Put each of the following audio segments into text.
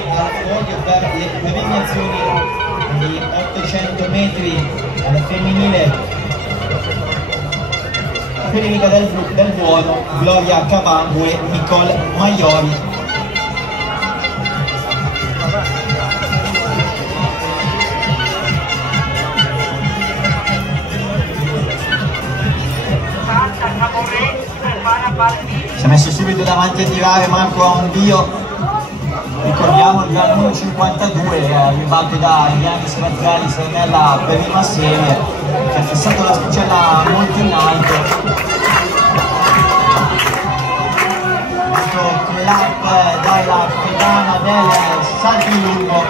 poi al podio per le premiazioni di 800 metri al femminile, Federica del Buono, Gloria Cavango e Nicole Maiori. Si è messo subito davanti a tirare Marco Aondio, ricordiamo il gran numero 52, arrivato da Giannis Razzalis nella prima serie, che ha fissato la sticella molto in alto. Questo clap dalla pedana del salto in lungo.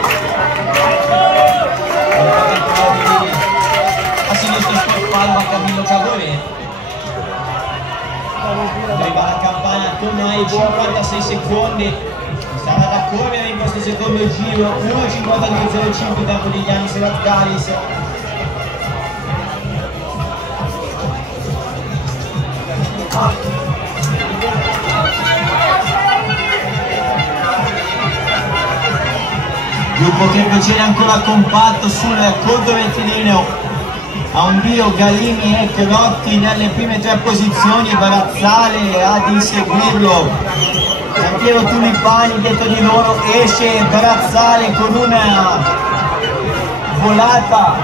A sinistra spalma Camillo Cavoretti. Arriva la campana, torna ai 56 secondi, sarà da correre in questo secondo giro, 1.52.05 tempo di Giannis Razzalis. Gruppo che procede ancora compatto sul cordo rettilineo. Aondio, Galini e Crotti nelle prime tre posizioni, Barazzale ad inseguirlo. Giampiero Tulipani dietro di loro, esce Barazzale con una volata